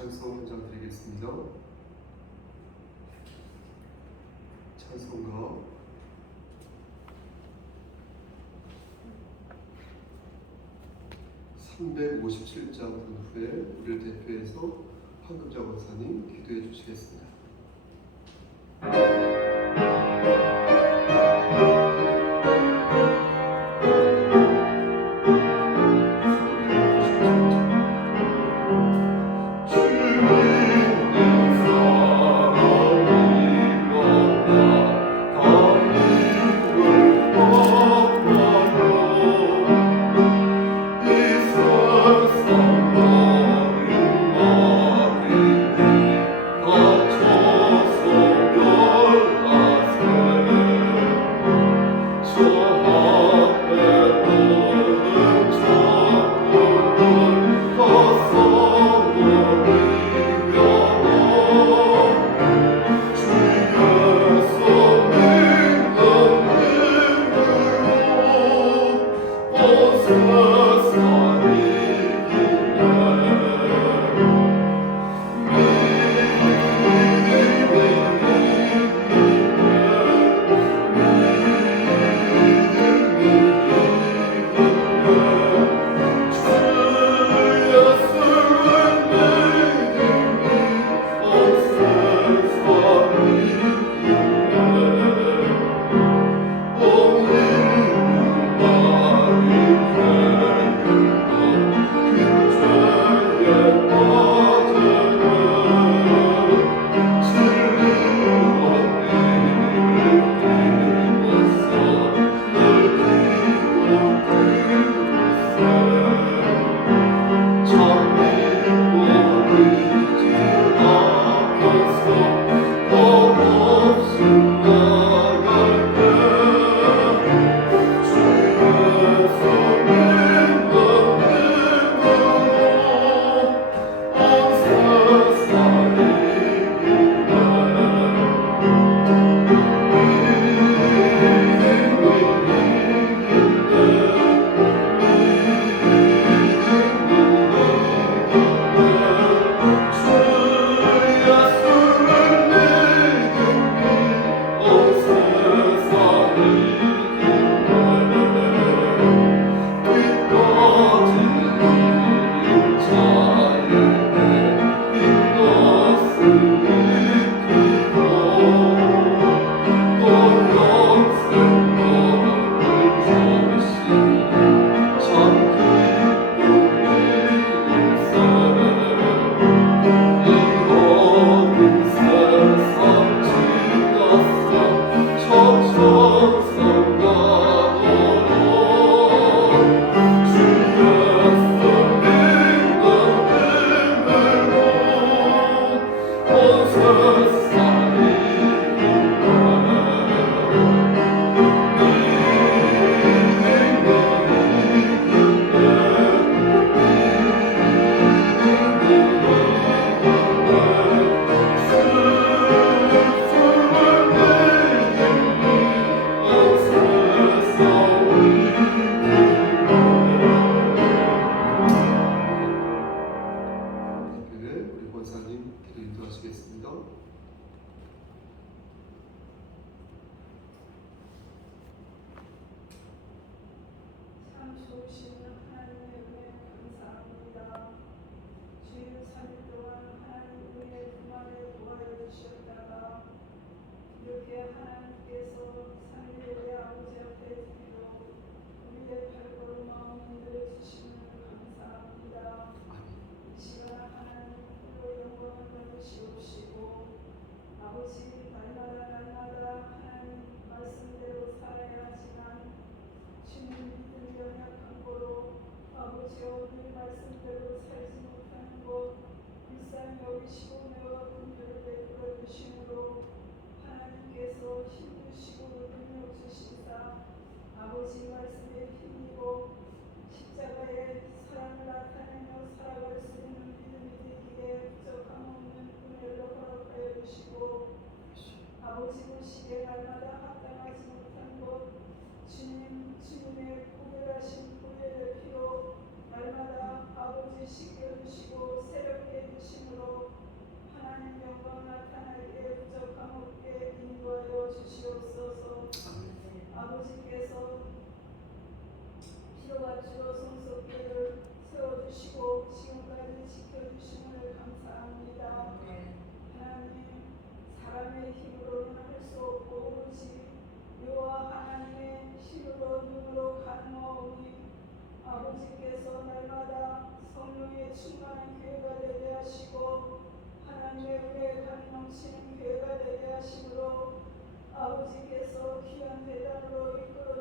찬송 현장 드리겠습니다. 찬송가 357장 부른 후에 우리를 대표해서 황금자 권사님 기도해 주시겠습니다. 날마다 아버지 씻겨 주시고 새롭게 해주심으로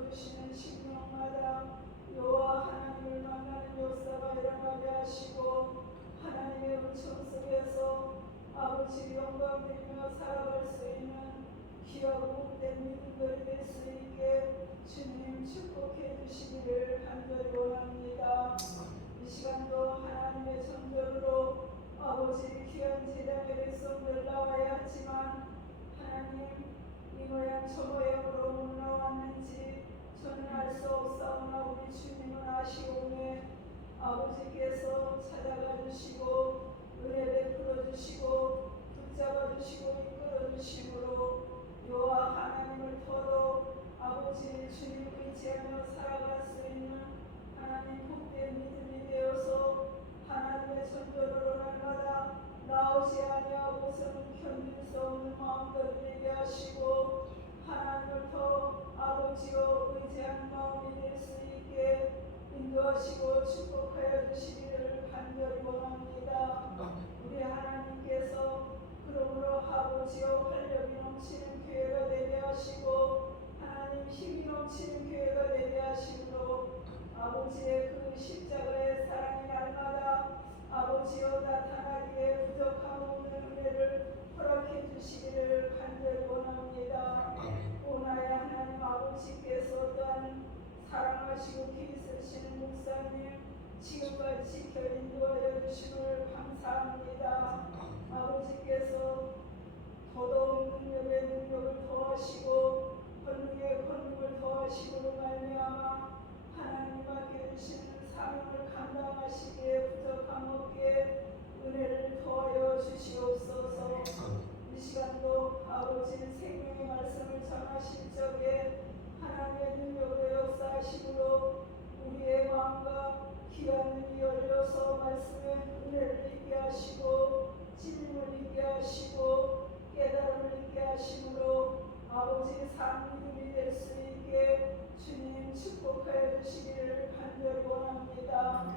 세워주시는 심령마다 여호와 하나님을 만나는 역사가 일어나게 하시고 하나님의 은총 속에서 아버지 영광 드리며 살아갈 수 있는 귀하고 복된 믿음들이 될 수 있게 주님 축복해 주시기를 간절히 원합니다. 이 시간도 하나님의 전전으로 아버지 귀한 제단의 백성들 나와야 하지만 하나님 이 모양 저 모양으로 못 나왔는지 저는 알 수 없사오나 우리 주님은 아시오매 아버지께서 찾아가 주시고 은혜 베풀어 주시고 붙잡아 주시고 이끌어 주심으로 여호와 하나님을 더러 아버지 주님 의지하며 살아갈 수 있는 하나님 복된 믿음이 되어서 하나님의 전도로 날마다 나오지 아니하고서는 견딜 수 없는 마음들 되게 하시고 하나님을 더 아버지여 의지하는 마음이 될 수 있게 인도하시고 축복하여 주시기를 간절히 원합니다. 우리 하나님께서 그러므로 아버지여 활력이 넘치는 교회가 되게 하시고 하나님 힘이 넘치는 교회가 되게 하시므로 아버지의 그 십자가의 사랑이 날마다 아버지여 나타나기에 부족함 없는 은혜를 허락해 주시기를 간절히 원합니다. 오나의 하나님 아버지께서 또한 사랑하시고 기있으시는 목사님 지금까지 지켜 인도하여 주심을 감사합니다. 아버지께서 더더욱 능력에 능력을 더하시고 권능에 권능을 더하시고 말미암아 하나님 맡겨주시는 사명을 감당하시기에 부족함 없게 은혜를 더하여 주시옵소서. 이 시간도 아버지 생명의 말씀을 전하실 적에 하나님의 능력으로 역사하심으로 우리의 마음과 귀한 눈이 열려서 말씀의 은혜를 있게 하시고 진림을 있게 하시고 깨달음을 있게 하심으로 아버지 산 믿음이 될 수 있게 주님 축복하여 주시기를 간절히 원합니다.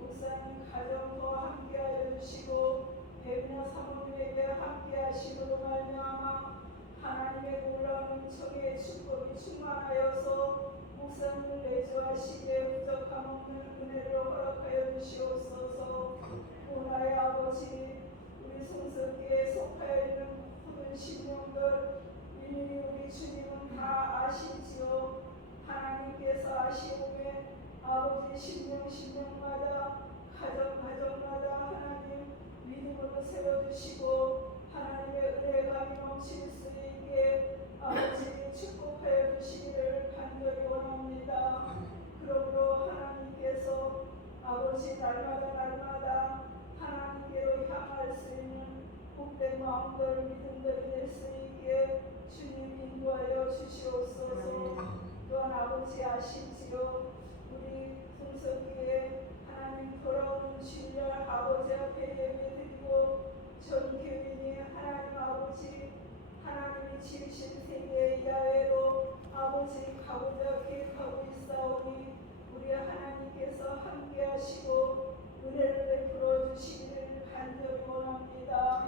목사님 가정도 함께하여 주시고 배우나 사모님에게 함께하시므로 말미암아 하나님의 놀라운 은총의 축복이 충만하여서 목사님을 내주하시기에 부족함 없는 은혜를 허락하여 주시옵소서. 오나의 아버지 우리 성석기에 속하여 있는 모든 신령들 이미 우리 주님은 다 아시지요. 하나님께서 아시오매 아버지 신령마다 가정마다 하나님 믿음으로 세워주시고 하나님의 은혜가 넘칠 수 있게 아버지 축복하여 주시기를 간절히 원합니다. 그러므로 하나님께서 아버지 날마다 하나님께로 향할 수 있는 복된 마음들 믿음들이 될 수 있게 주님 인도하여 주시옵소서. 또한 아버지 아시지요. 우리 성석기에 하나님 돌아오는 주일날 아버지 앞에 예배드리고 전 교인이 하나님 아버지 하나님이 지으신 세계의 야외로 아버지 가고자 계획하고 있사오니 우리 하나님께서 함께 하시고 은혜를 베풀어 주시기를 간절히 원합니다.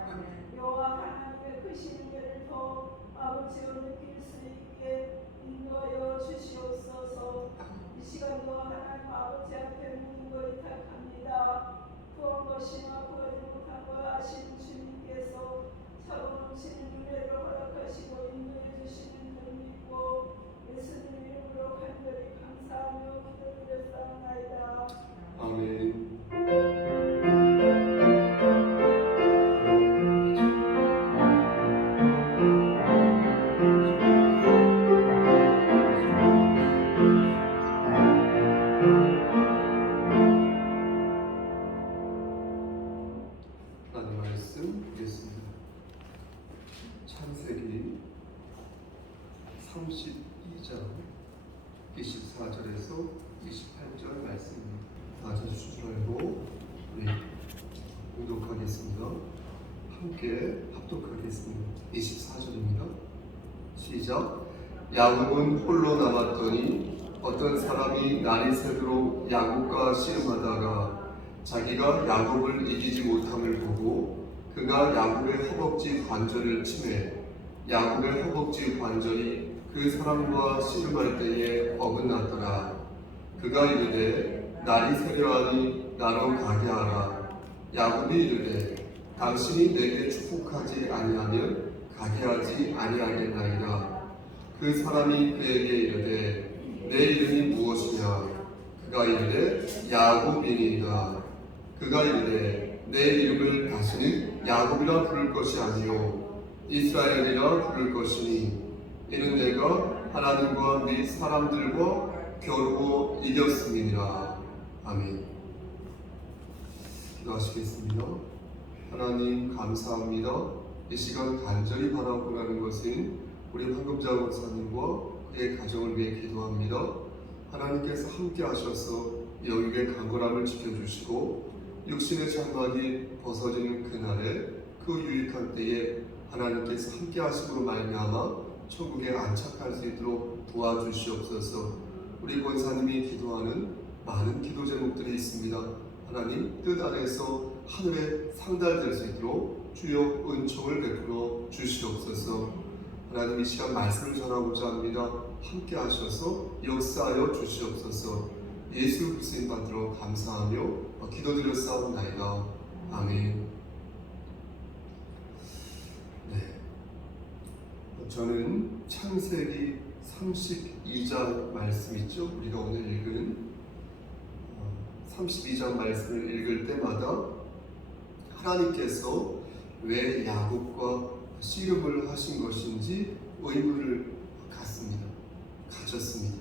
여호와 하나님의 크신 은혜를 더 아버지로 느낄 수 있게 인도하여 주시옵소서. 이 시간도 하나님 아버지 앞에 모든 걸 의탁합니다. 구한 것이나 구하지 못한 것 아시는 주님께서 차고 넘치는 은혜를 허락하시고 인도해 주시는 줄 믿고 예수님 이름으로 간절히 감사하며 기도드렸사옵나이다. 아멘. 하나님 말씀 보겠습니다. 창세기 32장 24절에서 28절 말씀입니다. 다 자주 줄 알고 우리 공독하겠습니다. 함께 합독하겠습니다. 24절입니다. 시작. 야곱은 홀로 남았더니 어떤 사람이 날이 새도록 야곱과 씨름하다가 자기가 야곱을 이기지 못함을 보고 그가 야곱의 허벅지 관절을 치매 야곱의 허벅지 관절이 그 사람과 씨름할 때에 어긋났더라. 그가 이르되 날이 새려하니 나로 가게 하라. 야곱이 이르되 당신이 내게 축복하지 아니하면 가게 하지 아니하겠나이다. 그 사람이 그에게 이르되 내 이름이 무엇이냐? 그가 이르되 야곱이니이다. 그가 이르되 내 이름을 다시는 야곱이라 부를 것이 아니요 이스라엘이라 부를 것이니 이는 내가 하나님과 및 사람들과 겨루어 이겼음이니라. 아멘. 기도하시겠습니다. 하나님 감사합니다. 이 시간 간절히 바라고 가는 것은 우리 황금자 목사님과 그의 가정을 위해 기도합니다. 하나님께서 함께 하셔서 영육의 강건함을 지켜주시고 육신의 장막이 벗어지는 그날에 그 유익한 때에 하나님께서 함께 하심으로 말미암아 천국에 안착할 수 있도록 도와주시옵소서. 우리 권사님이 기도하는 많은 기도 제목들이 있습니다. 하나님 뜻 안에서 하늘에 상달될 수 있도록 주여 은총을 베풀어 주시옵소서. 하나님 이 시간 말씀을 전하고자 합니다. 함께 하셔서 역사하여 주시옵소서. 예수 그리스도인 받들어 감사하며 기도드렸사옵나이다. 아멘. 네, 저는 창세기 32장 말씀 있죠. 우리가 오늘 읽은 32장 말씀을 읽을 때마다 하나님께서 왜 야곱과 씨름을 하신 것인지 의문을 가졌습니다.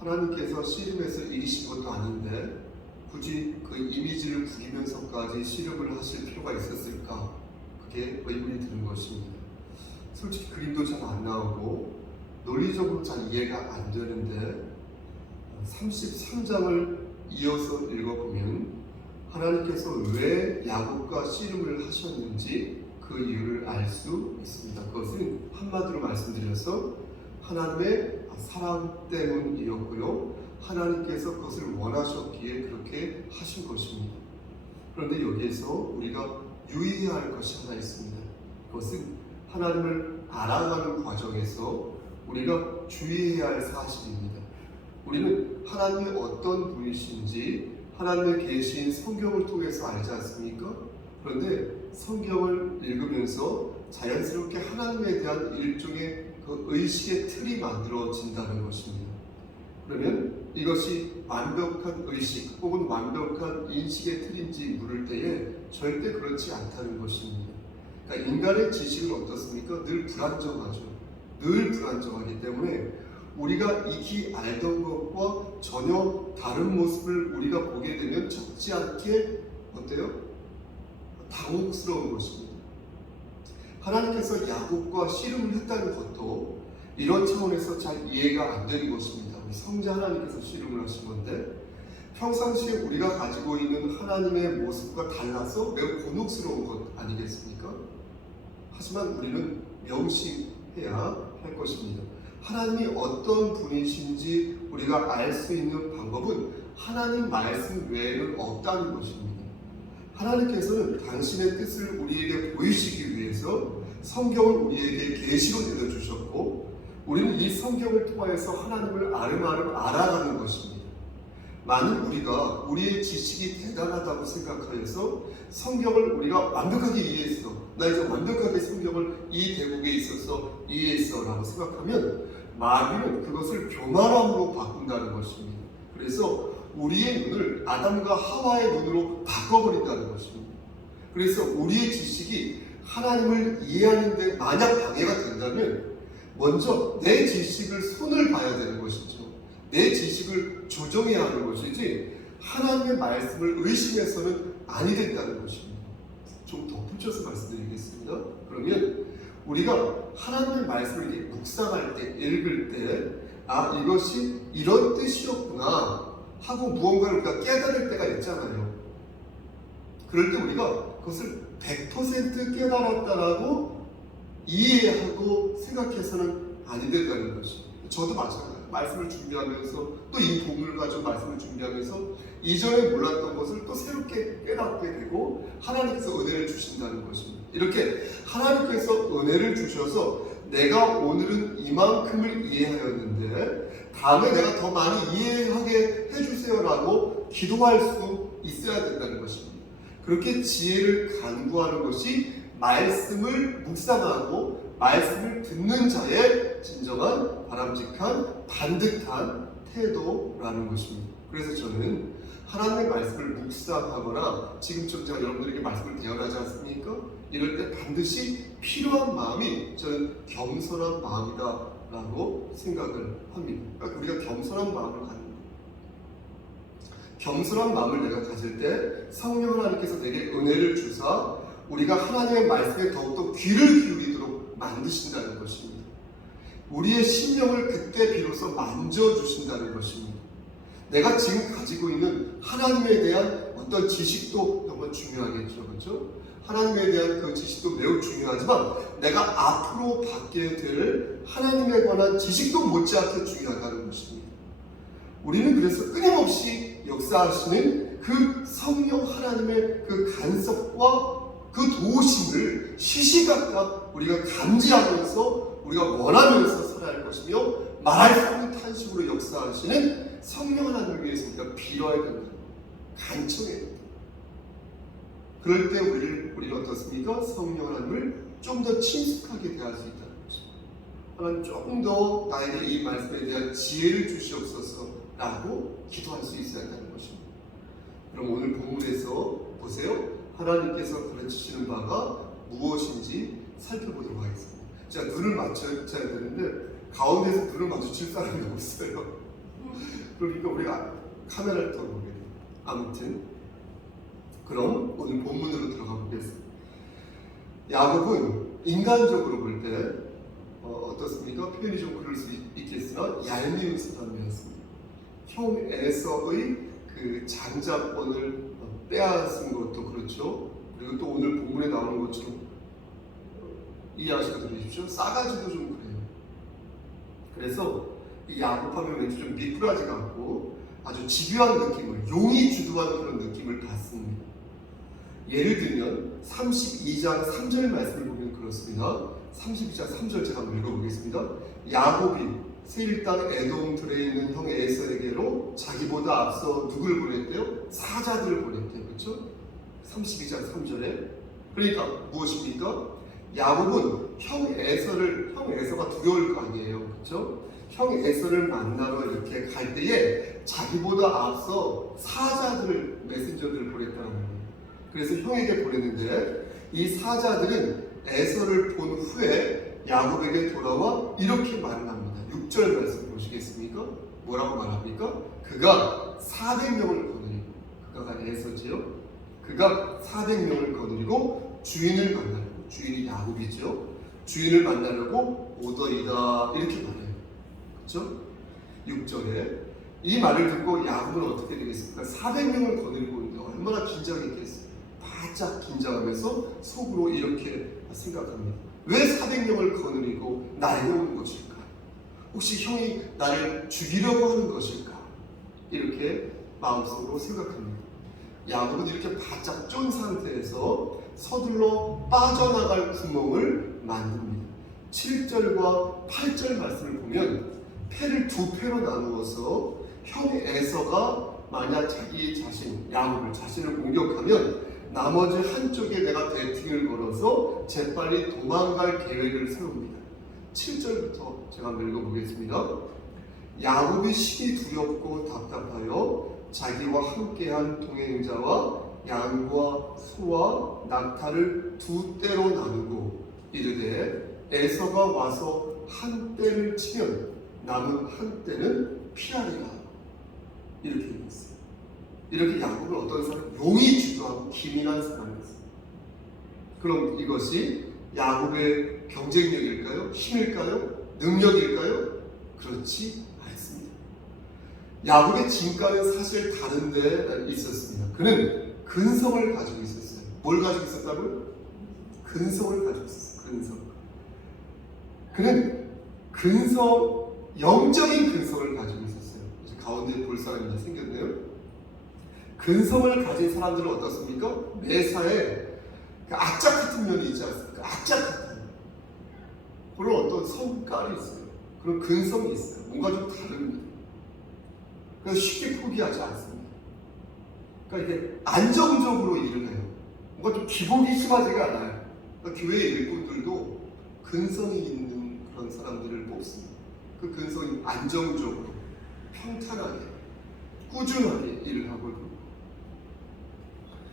하나님께서 씨름해서 이기신 것도 아닌데 굳이 그 이미지를 부리면서까지 씨름을 하실 필요가 있었을까? 그게 의문이 드는 것입니다. 솔직히 그림도 잘 안 나오고 논리적으로 잘 이해가 안 되는데 33장을 이어서 읽어보면 하나님께서 왜 야곱과 씨름을 하셨는지 그 이유를 알 수 있습니다. 그것은 한마디로 말씀드려서 하나님의 사랑 때문이었고요. 하나님께서 그것을 원하셨기에 그렇게 하신 것입니다. 그런데 여기에서 우리가 유의해야 할 것이 하나 있습니다. 그것은 하나님을 알아가는 과정에서 우리가 주의해야 할 사실입니다. 우리는 하나님이 어떤 분이신지 하나님의 계신 성경을 통해서 알지 않습니까? 그런데 성경을 읽으면서 자연스럽게 하나님에 대한 일종의 그 의식의 틀이 만들어진다는 것입니다. 그러면 이것이 완벽한 의식 혹은 완벽한 인식의 틀인지 물을 때에 절대 그렇지 않다는 것입니다. 그러니까 인간의 지식은 어떻습니까? 늘 불안정하죠. 늘 불안정하기 때문에 우리가 익히 알던 것과 전혀 다른 모습을 우리가 보게 되면 적지 않게 어때요? 당혹스러운 것입니다. 하나님께서 야곱과 씨름을 했다는 것도 이런 차원에서 잘 이해가 안 되는 것입니다. 우리 성자 하나님께서 씨름을 하신 건데 평상시에 우리가 가지고 있는 하나님의 모습과 달라서 매우 곤혹스러운 것 아니겠습니까? 하지만 우리는 명심해야 할 것입니다. 하나님이 어떤 분이신지 우리가 알 수 있는 방법은 하나님 말씀 외에는 없다는 것입니다. 하나님께서는 당신의 뜻을 우리에게 보이시기 위해서 성경을 우리에게 계시로 내려주셨고 우리는 이 성경을 통하여서 하나님을 아름아름 알아가는 것입니다. 만일 우리가 우리의 지식이 대단하다고 생각하여서 성경을 우리가 완벽하게 이해했어, 나 이제 완벽하게 성경을 이 대목에 있어서 이해했어 라고 생각하면 마귀는 그것을 교만함으로 바꾼다는 것입니다. 그래서 우리의 눈을 아담과 하와의 눈으로 바꿔버린다는 것입니다. 그래서 우리의 지식이 하나님을 이해하는 데 만약 방해가 된다면 먼저 내 지식을 손을 봐야 되는 것이죠. 내 지식을 조정해야 하는 것이지 하나님의 말씀을 의심해서는 아니 된다는 것입니다. 좀 덧붙여서 말씀드리겠습니다. 그러면 우리가 하나님의 말씀을 이렇게 묵상할 때, 읽을 때 이것이 이런 뜻이었구나 하고 무언가를 우리가 깨달을 때가 있잖아요. 그럴 때 우리가 그것을 100% 깨달았다라고 이해하고 생각해서는 아니 된다는 것입니다. 저도 마찬가지예요. 말씀을 준비하면서 또 이 본문을 가지고 말씀을 준비하면서 이전에 몰랐던 것을 또 새롭게 깨닫게 되고 하나님께서 은혜를 주신다는 것입니다. 이렇게 하나님께서 은혜를 주셔서 내가 오늘은 이만큼을 이해하였는데 다음에 내가 더 많이 이해하게 해주세요라고 기도할 수 있어야 된다는 것입니다. 그렇게 지혜를 간구하는 것이 말씀을 묵상하고 말씀을 듣는 자의 진정한 바람직한 반듯한 태도라는 것입니다. 그래서 저는 하나님의 말씀을 묵상하거나 지금처럼 제가 여러분들에게 말씀을 대언하지 않습니까? 이럴 때 반드시 필요한 마음이 저는 겸손한 마음이다라고 생각을 합니다. 그러니까 우리가 겸손한 마음을 갖는 거예요. 겸손한 마음을 내가 가질 때 성령 하나님께서 내게 은혜를 주사 우리가 하나님의 말씀에 더욱더 귀를 기울이도록 만드신다는 것입니다. 우리의 심령을 그때 비로소 만져주신다는 것입니다. 내가 지금 가지고 있는 하나님에 대한 어떤 지식도 정말 중요하겠죠. 그렇죠? 하나님에 대한 그 지식도 매우 중요하지만 내가 앞으로 받게 될 하나님에 관한 지식도 못지않게 중요하다는 것입니다. 우리는 그래서 끊임없이 역사하시는 그 성령 하나님의 그 간섭과 그 도우심을 시시각각 우리가 감지하면서 우리가 원하면서 살아야 할 것이며 말할 수 없는 탄식으로 역사하시는 성령 하나님을 위해서 우리가 빌어야 된다. 간청해야 된다. 그럴 때 우리는 어떻습니까? 성령 하나님을 좀 더 친숙하게 대할 수 있다는 것입니다. 하나님 조금 더 나에게 이 말씀에 대한 지혜를 주시옵소서라고 기도할 수 있어야 한다는 것입니다. 그럼 오늘 본문에서 보세요. 하나님께서 가르치시는 바가 무엇인지 살펴보도록 하겠습니다. 자, 눈을 맞춰야 되는데 가운데서 눈을 마주칠 사람이 없어요. 그러니까 우리가 카메라를 떠보게 돼요. 아무튼 그럼 오늘 본문으로 들어가 보겠습니다. 야곱은 인간적으로 볼 때 어떻습니까? 표현이 좀 그럴 수 있겠으나 얄미운 사람이었습니다. 형 에서의 그 장자권을 빼앗은 것도 그렇죠. 그리고 또 오늘 본문에 나오는 것처럼 이해하시고 들으십시오. 싸가지도 좀 그래요. 그래서 이 야곱하면 왠지 좀 미꾸라지 같고 아주 집요한 느낌을, 용이 주도하는 그런 느낌을 받습니다. 예를 들면 32장 3절 말씀을 보면 그렇습니다. 32장 3절 제가 한번 읽어보겠습니다. 야곱이 세일 땅 에돔 들에 있는 형 에서에게로 자기보다 앞서 누굴 보냈대요? 사자들을 보냈대요. 그렇죠? 32장 3절에. 그러니까 무엇입니까? 야곱은 형 에서가 두려울 거 아니에요. 그렇죠? 형 에서를 만나러 이렇게 갈 때에 자기보다 앞서 사자들을, 메신저들을 보냈다는 거예요. 그래서 형에게 보냈는데 이 사자들은 에서를 본 후에 야곱에게 돌아와 이렇게 말을 합니다. 6절 말씀 보시겠습니까? 뭐라고 말합니까? 그가 400명을 거느리고, 그가 에서지요? 그가 400명을 거느리고 주인을 만나려고, 주인이 야곱이죠. 주인을 만나려고 오더이다 이렇게 말해요. 그렇죠? 6절에 이 말을 듣고 야곱은 어떻게 되겠습니까? 400명을 거느리고 있는데 얼마나 긴장했겠어요. 바짝 긴장하면서 속으로 이렇게 생각합니다. 왜 400명을 거느리고 나에게 오는 것일까? 혹시 형이 나를 죽이려고 하는 것일까? 이렇게 마음속으로 생각합니다. 야곱은 이렇게 바짝 쫀 상태에서 서둘러 빠져나갈 구멍을 만듭니다. 7절과 8절 말씀을 보면 패를 두 패로 나누어서 형 에서가 만약 자기 자신, 야곱을 자신을 공격하면 나머지 한쪽에 내가 배팅을 걸어서 재빨리 도망갈 계획을 세웁니다. 7절부터 제가 한번 읽어보겠습니다. 야곱이 심히 두렵고 답답하여 자기와 함께한 동행자와 양과 소와 낙타를 두 떼로 나누고 이르되 에서가 와서 한 떼를 치면 남은 한 떼는 피하리라. 이렇게 얘기했어요. 이렇게 야곱은 어떤 사람? 용이 주도하고 기민한 사람이었어요. 그럼 이것이 야곱의 경쟁력일까요? 힘일까요? 능력일까요? 그렇지 않습니다. 야곱의 진가는 사실 다른 데 있었습니다. 그는 근성을 가지고 있었어요. 뭘 가지고 있었다고요? 근성을 가지고 있었어요. 근성. 그는 영적인 근성을 가지고 있었어요. 이제 가운데 볼 사람이 이제 생겼네요. 근성을 가진 사람들은 어떻습니까? 매사에 악착 같은 면이 있지 않습니까? 악착 같은. 그걸 어떤 성깔이 있어요. 그런 근성이 있어요. 뭔가 좀 다릅니다. 그래서 쉽게 포기하지 않습니다. 그러니까 이게 안정적으로 일을 해요. 뭔가 좀 기복이 심하지가 않아요. 그러니까 교회 일꾼들도 근성이 있는 그런 사람들을 뽑습니다. 그 근성이 안정적으로, 평탄하게, 꾸준하게 일을 하거든요.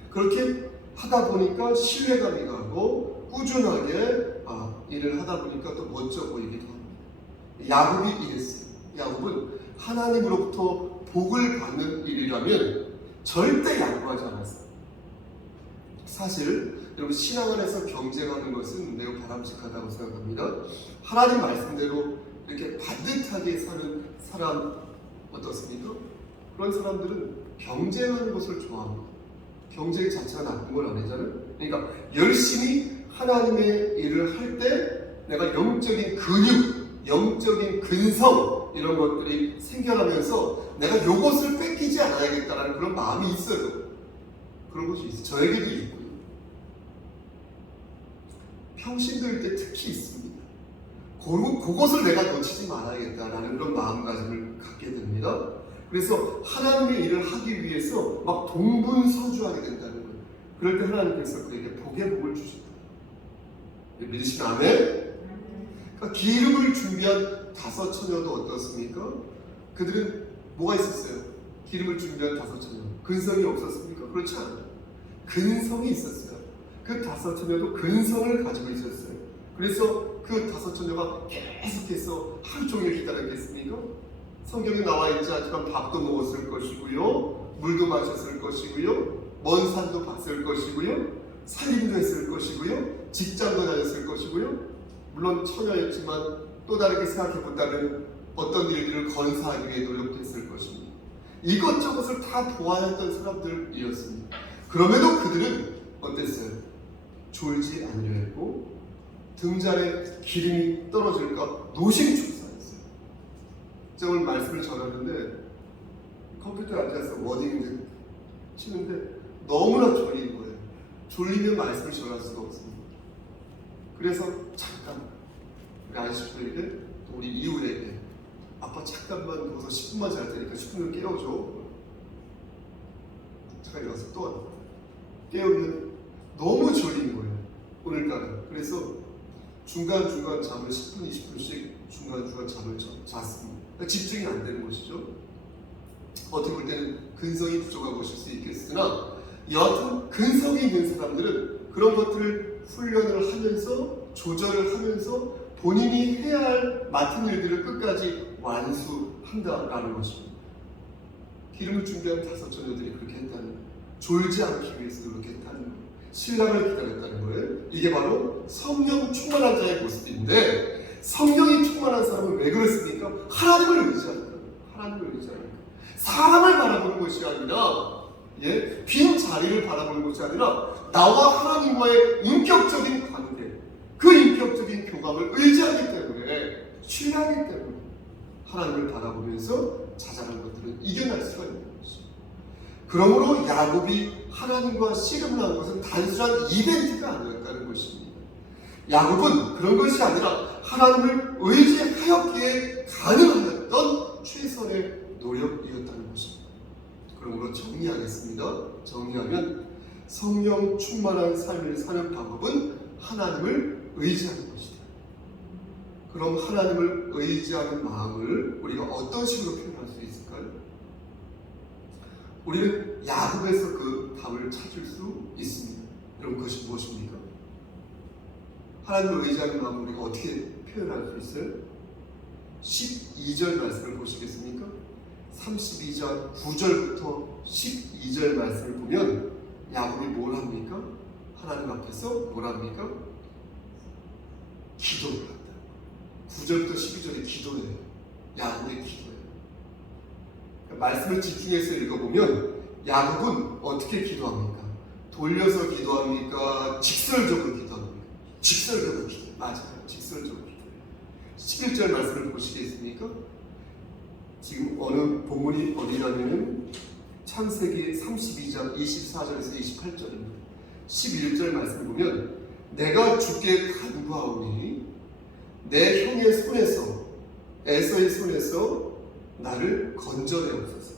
그렇게 하다 보니까 신뢰감이 가고 꾸준하게 일을 하다 보니까 또 멋져 보이기도 합니다. 야곱이 이랬어요. 야곱은 하나님으로부터 복을 받는 일이라면 절대 양보하지 않았어요. 사실 여러분 신앙 안에서 경쟁하는 것은 매우 바람직하다고 생각합니다. 하나님 말씀대로 이렇게 반듯하게 사는 사람 어떻습니까? 그런 사람들은 경쟁하는 것을 좋아합니다. 경쟁 자체가 나쁜 건 아니잖아요. 그러니까 열심히 하나님의 일을 할 때 내가 영적인 근육, 영적인 근성 이런 것들이 생겨나면서 내가 요것을 뺏기지 않아야겠다는 그런 마음이 있어요. 그런 것이 있어요. 저에게도 있고요. 평신도일 때 특히 있습니다. 그것을 내가 놓치지 말아야겠다라는 그런 마음가짐을 갖게 됩니다. 그래서 하나님의 일을 하기 위해서 막 동분서주하게 된다는 거예요. 그럴 때 하나님께서 그에게 복의 복을 주신다. 믿으시면 아멘? 그러니까 기름을 준비한 5 처녀도 어떻습니까? 그들은 뭐가 있었어요? 기름을 준비한 5 처녀. 근성이 없었습니까? 그렇지 않아요. 근성이 있었어요. 그 5 처녀도 근성을 가지고 있었어요. 그래서 그 5 처녀가 계속해서 하루 종일 기다렸겠습니까? 성경에 나와 있지 않지만 밥도 먹었을 것이고요, 물도 마셨을 것이고요, 먼 산도 봤을 것이고요, 살림도 했을 것이고요, 직장도 다녔을 것이고요. 물론 처녀였지만 또 다르게 생각해본다면 어떤 일들을 건사하기 위해 노력했을 것입니다. 이것저것을 다 보아했던 사람들이었습니다. 그럼에도 그들은 어땠어요? 졸지 않으려 했고 등잔에 기름이 떨어질까 노심초사했어요. 제가 오늘 말씀을 전하는데 컴퓨터에 앉아서 워딩 치는데 너무나 졸린 거예요. 졸리면 말씀을 전할 수가 없습니다. 그래서 잠깐 우리 안식구에게 또 우리 이웃에게 아빠 잠깐만 누워서 10분만 잘 테니까 10분을 깨워줘. 잠깐 일어나서 또 왔다. 깨우면 너무 졸린 거예요. 오늘따라. 그래서 중간중간 잠을 10분, 20분씩 중간중간 잠을 잤습니다. 그러니까 집중이 안 되는 것이죠. 어떻게 볼 때는 근성이 부족한 것일 수 있겠으나 여하튼 근성이 있는 사람들은 그런 것들을 훈련을 하면서 조절을 하면서 본인이 해야 할 맡은 일들을 끝까지 완수한다라는 것입니다. 기름을 준비한 5 처녀들이 그렇게 했다는 거예요. 졸지 않기 위해서 그렇게 했다는 거예요. 신랑을 기다렸다는 거예요. 이게 바로 성령 충만한 자의 모습인데 성령이 충만한 사람은 왜 그렇습니까? 하나님을 의지하니까. 하나님을 의지하니까. 사람을 바라보는 것이 아니라 빈 자리를 바라보는 것이 아니라 나와 하나님과의 인격적인 관계, 그 인격적인 교감을 의지하기 때문에 신뢰하기 때문에 하나님을 바라보면서 자잘한 것들은 이겨낼 수가 있는 것이죠. 그러므로 야곱이 하나님과 씨름을 한 것은 단순한 이벤트가 아니었다는 것입니다. 야곱은 그런 것이 아니라 하나님을 의지하였기에 가능하였던 최선의 노력이었다는 것입니다. 그러므로 정리하겠습니다. 정리하면 성령 충만한 삶을 사는 방법은 하나님을 의지하는 것이다. 그럼 하나님을 의지하는 마음을 우리가 어떤 식으로 표현할 수 있을까요? 우리는 야곱에서 그 답을 찾을 수 있습니다. 여러분 그것이 무엇입니까? 하나님을 의지하는 마음을 우리가 어떻게 표현할 수 있어요? 12절 말씀을 보시겠습니까? 32절 9절부터 12절 말씀을 보면 야곱이 뭘 합니까? 하나님 앞에서 뭘 합니까? 기도를 한다. 9절부터 12절에 기도해요. 야곱의 기도예요. 말씀을 집중해서 읽어보면 야곱은 어떻게 기도합니까? 돌려서 기도합니까? 직설적으로 기도합니까? 직설적으로 기도해요. 맞아요. 직설적으로 기도해요. 11절 말씀을 보시겠습니까? 지금 어느 본문이 어디라면 창세기 32장 24절에서 28절입니다. 11절 말씀을 보면 내가 주께 간구하오니 내 형의 손에서, 에서의 손에서 나를 건져내옵소서.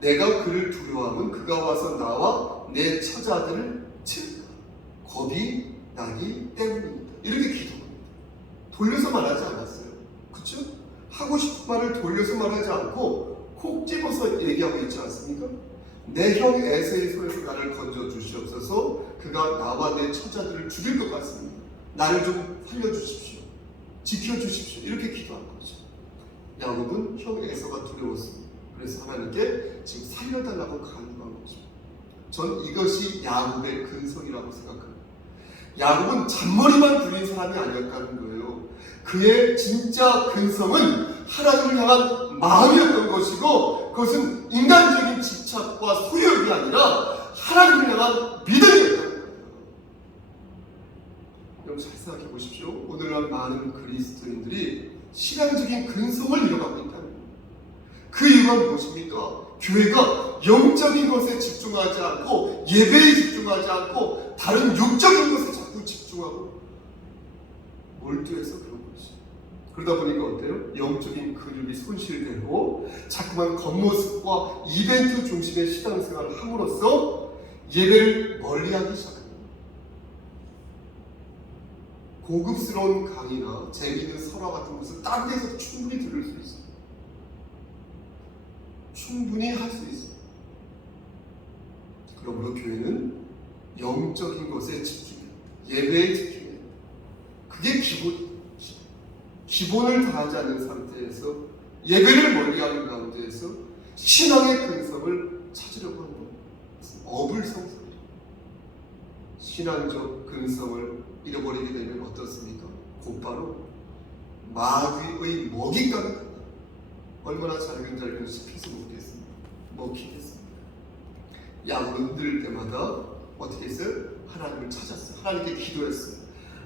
내가 그를 두려워하면 그가 와서 나와 내 처자들을 칠까 겁이 나기 때문입니다. 이렇게 기도합니다. 돌려서 말하지 않았어요. 그렇죠? 하고 싶은 말을 돌려서 말하지 않고 콕 집어서 얘기하고 있지 않습니까? 내 형 에서의 손에서 나를 건져 주시옵소서. 그가 나와 내 처자들을 죽일 것 같습니다. 나를 좀 살려주십시오. 지켜주십시오. 이렇게 기도한 거죠. 야곱은 형 에서가 두려웠습니다. 그래서 하나님께 지금 살려달라고 간구한 거죠. 전 이것이 야곱의 근성이라고 생각합니다. 야곱은 잔머리만 부린 사람이 아니었다는 거예요. 그의 진짜 근성은 하나님을 향한 마음이었던 것이고, 그것은 인간적인 집착과 소욕이 아니라 하나님을 향한 믿음이었던 거예요. 여러분 잘 생각해 보십시오. 오늘날 많은 그리스도인들이 신앙적인 근성을 잃어가고 있다는 거예요. 그 이유가 무엇입니까? 교회가 영적인 것에 집중하지 않고, 예배에 집중하지 않고, 다른 육적인 것에 자꾸 집중하고 몰두해서 그런 것이. 그러다 보니까 어때요? 영적인 근육이 손실되고 자꾸만 겉모습과 이벤트 중심의 신앙생활을 함으로써 예배를 멀리하기 시작합니다. 고급스러운 강의나 재미있는 설화 같은 것을 다른 데서 충분히 들을 수 있어요. 충분히 할 수 있어요. 그러므로 교회는 영적인 것에 집중해야 합니다. 예배에 집중해야 합니다. 그게 기본을 다하지 않는 상태에서 예배를 멀리하는 가운데에서 신앙의 근성을 찾으려고 하는 겁니다. 어불성설이죠. 신앙적 근성을 잃어버리게 되면 어떻습니까? 곧바로 마귀의 먹잇감이 된다. 얼마나 잘근잘근 씹혀서 먹겠습니까? 먹히겠습니다. 야곱은 늘 때마다 어떻게 했어요? 하나님을 찾았어요. 하나님께 기도했어요.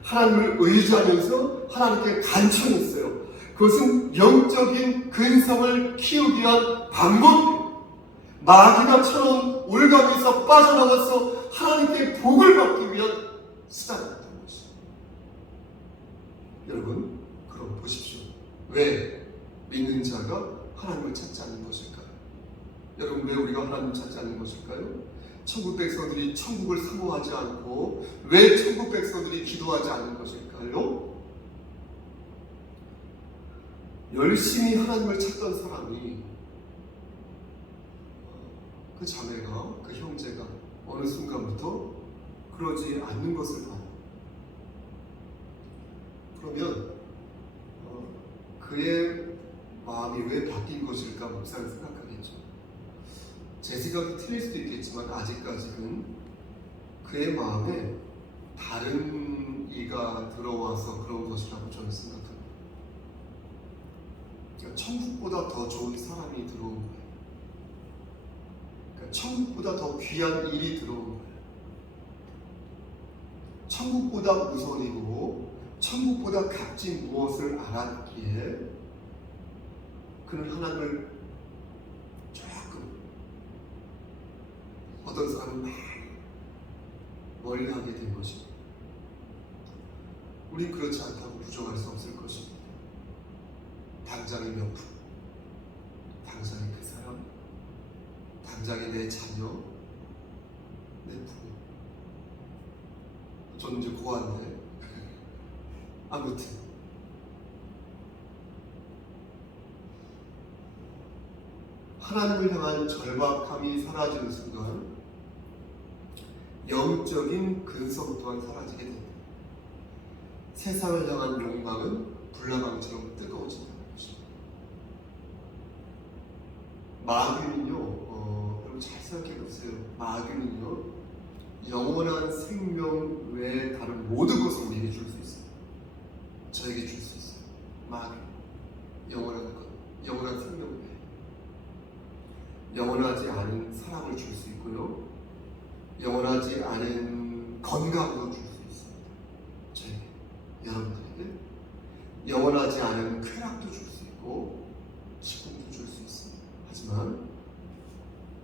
하나님을 의지하면서 하나님께 간청했어요. 그것은 영적인 근성을 키우기 위한 방법이에요. 마귀가 쳐놓은 올가미에서 빠져나와서 하나님께 복을 받기 위한 수단이었던 것이죠. 여러분, 그럼 보십시오. 왜 믿는 자가 하나님을 찾지 않는 것일까요? 여러분, 왜 우리가 하나님을 찾지 않는 것일까요? 천국 백성들이 천국을 사모하지 않고 왜 천국 백성들이 기도하지 않는 것일까요? 열심히 하나님을 찾던 사람이, 그 자매가, 그 형제가 어느 순간부터 그러지 않는 것을 봐요. 그러면 그의 마음이 왜 바뀐 것일까 묵상을 생각하겠죠. 제 생각이 틀릴 수도 있겠지만 아직까지는 그의 마음에 다른 이가 들어와서 그런 것이라고 저는 생각합니다. 그러니까 천국보다 더 좋은 사람이 들어온 거예요. 그러니까 천국보다 더 귀한 일이 들어온 거예요. 천국보다 우선이고 천국보다 값진 무엇을 알았기에 그는 하나님을 조금, 어떤 사람은 멀리하게 된 것입니다. 우린 그렇지 않다고 부정할 수 없을 것입니다. 당장의 명품, 당장의 그 사람, 당장의 내 자녀, 내 부모. 저는 이제 고아인데 아무튼 하나님을 향한 절박함이 사라지는 순간 영적인 근성 또한 사라지게 됩니다. 세상을 향한 욕망은 불나방처럼 뜨거워진다는 것입니다. 마귀는요, 여러분 잘 생각해 보세요. 마귀는요, 영원한 생명 외에 다른 모든 것을 우리에게 줄 수 있어요. 저에게 줄 수 있어요. 마귀, 영원한 것, 영원한 생명 외에. 영원하지 않은 사랑을 줄 수 있고요, 영원하지 않은 건강도 줄 수 있습니다. 저에게, 여러분들에게 영원하지 않은 쾌락도 줄 수 있고 기쁨도 줄 수 있습니다. 하지만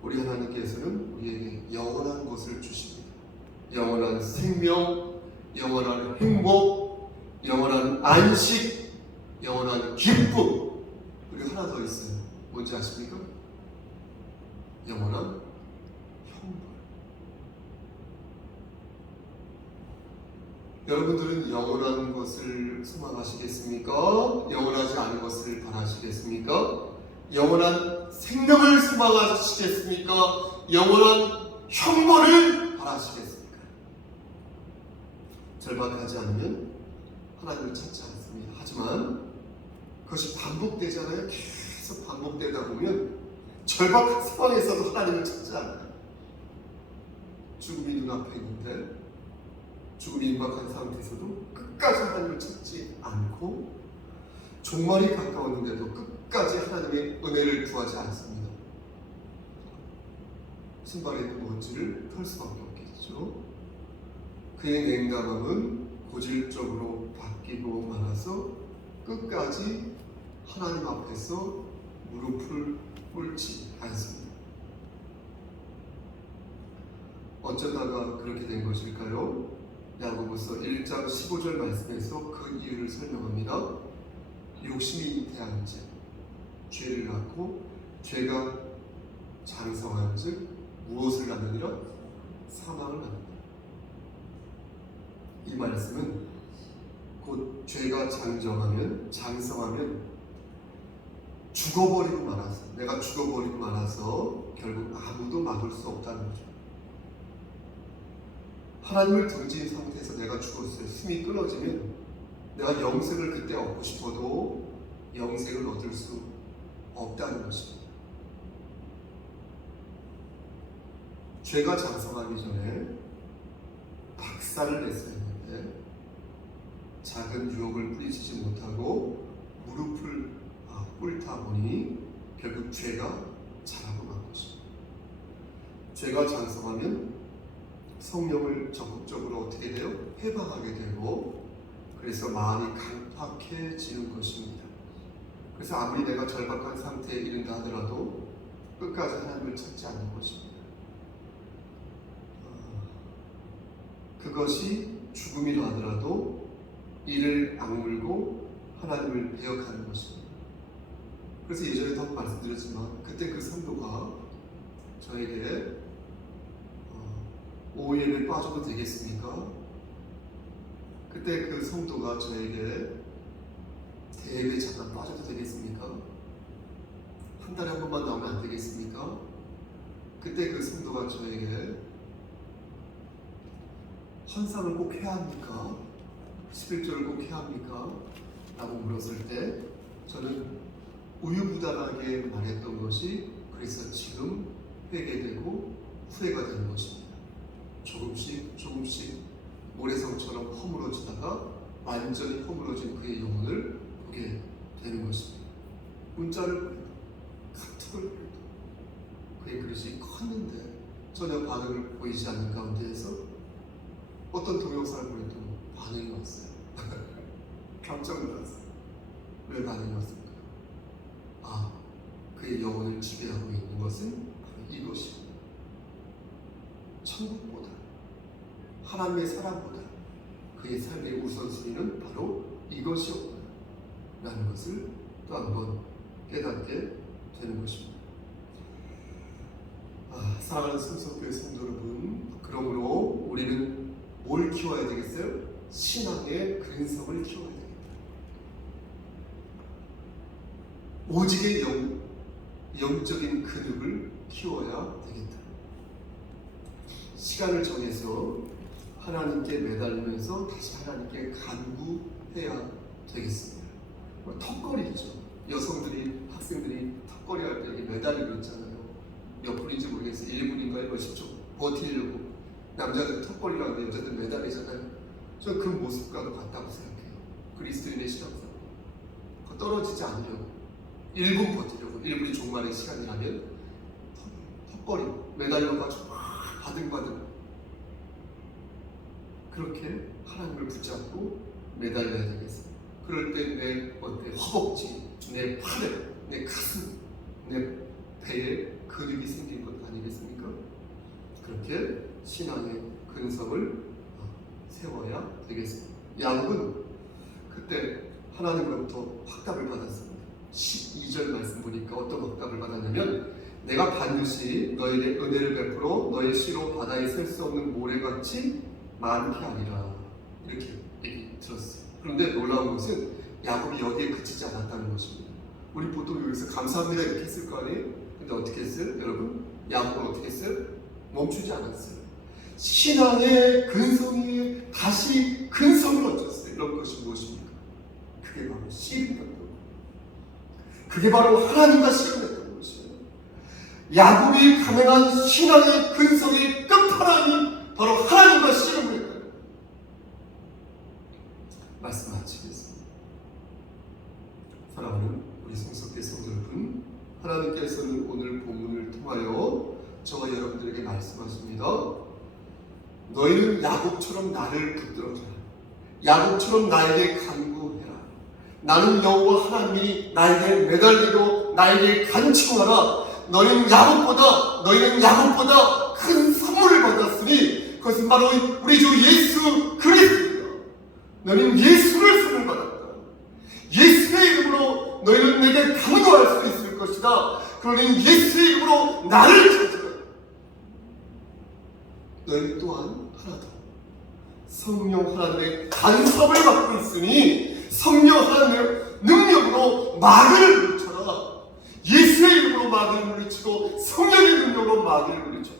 우리 하나님께서는 우리에게 영원한 것을 주십니다. 영원한 생명, 영원한 행복, 영원한 안식, 영원한 기쁨. 그리고 하나 더 있어요. 뭔지 아십니까? 영원한 형벌. 여러분들은 영원한 것을 소망하시겠습니까? 영원하지 않은 것을 바라시겠습니까? 영원한 생명을 소망하시겠습니까? 영원한 형벌을 바라시겠습니까? 절박하지 않으면 하나님을 찾지 않습니다. 하지만 그것이 반복되잖아요. 계속 반복되다 보면 절박한 상황에서도 하나님을 찾지 않아요. 죽음이 눈앞에 있는데 죽음이 임박한 상태에서도 끝까지 하나님을 찾지 않고 종말이 가까웠는데도 끝까지 하나님의 은혜를 구하지 않습니다. 신발에 있는 먼지를 털 수밖에 없겠죠. 그의 냉담함은 고질적으로 바뀌고 말아서 끝까지 하나님 앞에서 무릎을 꿇지 않습니다. 어쩌다가 그렇게 된 것일까요? 야고보서 1장 15절 말씀에서 그 이유를 설명합니다. 욕심이 대한 죄, 죄를 낳고 죄가 장성한 즉 무엇을 낳느니라? 사망을 낳느니라. 이 말씀은 곧 죄가 장성하면 죽어버리고 말아서, 내가 죽어버리고 말아서 결국 아무도 막을 수 없다는 거죠. 하나님을 등진 상태에서 내가 죽었어요. 숨이 끊어지면 내가 영생을 그때 얻고 싶어도 영생을 얻을 수 없다는 것입니다. 죄가 장성하기 전에 박살을 냈어야 했는데 작은 유혹을 뿌리치지 못하고 무릎을 꿇다 보니 결국 죄가 자라고 만 것입니다. 죄가 장성하면 성령을 적극적으로 어떻게 돼요? 해방하게 되고 그래서 마음이 강팍해지는 것입니다. 그래서 아무리 내가 절박한 상태에 이른다 하더라도 끝까지 하나님을 찾지 않는 것입니다. 그것이 죽음이라 하더라도 이를 악물고 하나님을 배역하는 것입니다. 그래서 예전에도 한번 말씀드렸지만 그때 그 성도가 저에게 오해에 빠져도 되겠습니까? 그때 그 성도가 저에게 대회에 잠깐 빠져도 되겠습니까? 한 달에 한 번만 나오면 안 되겠습니까? 그때 그 성도가 저에게 헌상을 꼭 해야 합니까? 11조를 꼭 해야 합니까? 라고 물었을 때 저는 우유부단하게 말했던 것이 그래서 지금 회개되고 후회가 되는 것입니다. 조금씩 모래성처럼 허물어지다가 완전히 허물어진 그의 영혼을 보게 되는 것입니다. 문자를 보내도 카톡을 보내도 그의 그릇이 컸는데 전혀 반응을 보이지 않는 가운데에서 어떤 동영상을 보내도 반응이 왔어요. 깜짝 놀랐어요. 왜 반응이 왔을까요? 그의 영혼을 지배하고 있는 것은 바로 이것입니다. 천국보다 하나님의 사랑보다 그의 삶의 우선순위는 바로 이것이었구나 라는 것을 또 한번 깨닫게 되는 것입니다. 사랑하는 순석교회 성도 여러분, 그러므로 우리는 뭘 키워야 되겠어요? 신앙의 근성을 키워야 되겠다. 오직의 영적인 근육을 키워야 되겠다. 시간을 정해서 하나님께 매달리면서 다시 하나님께 간구해야 되겠습니다. 턱걸이죠. 여성들이, 학생들이 턱걸이 할 때 매달리고 있잖아요. 몇 분인지 모르겠어요. 1분인가요? 10초 버티려고. 남자들 턱걸이라고 하는데 여자들 매달리잖아요. 저는 그 모습과도 같다고 생각해요. 그리스도인의 신앙상 떨어지지 않으려고 1분 버티려고. 1분이 종말의 시간이라면 턱걸이 매달려가지고 바등바등 그렇게 하나님을 붙잡고 매달려야 되겠어요. 그럴 때 내 허벅지, 내 팔에, 내 가슴, 내 배에 근육이 생긴 것 아니겠습니까? 그렇게 신앙의 근성을 세워야 되겠습니다. 야곱은 그때 하나님으로부터 확답을 받았습니다. 12절 말씀 보니까 어떤 확답을 받았냐면 내가 반드시 너에게 은혜를 베풀어 너의 씨로 바다에 셀 수 없는 모래같이 많게 하리라. 이렇게 얘기 들었어요. 그런데 놀라운 것은 야곱이 여기에 그치지 않았다는 것입니다. 우리 보통 여기서 감사합니다 이렇게 했을 거 아니에요? 근데 어떻게 했어요? 여러분, 야곱은 어떻게 했어요? 멈추지 않았어요. 신앙의 근성이 다시 근성을 얻었어요. 이런 것이 무엇입니까? 그게 바로 씨름이었던 거예요. 그게 바로 하나님과 씨름했던 것이에요. 야곱이 감행한 신앙의 근성의 끝판왕이 바로 하나님과 씨름을 했다. 말씀 마치겠습니다. 사랑하는 우리 성석계 성도 여러분, 하나님께서는 오늘 본문을 통하여 저와 여러분들에게 말씀하십니다. 너희는 야곱처럼 나를 붙들어줘라. 야곱처럼 나에게 간구해라. 나는 여호와 하나님이 나에게 매달리고 나에게 간청하라. 너희는 야곱보다 큰 선물을 받았으니 그것은 바로 우리 주 예수 그리스도입니다. 너희는 예수를 선물 받았다. 예수의 이름으로 너희는 내게 강도할 수 있을 것이다. 그러니 예수의 이름으로 나를 찾으라. 너희 또한 하나 더 성령 하나님의 간섭을 받고 있으니 성령 하나님의 능력으로 마귀를 물리쳐라. 예수의 이름으로 마귀를 물리치고 성령의 능력으로 마귀를 물리쳐라.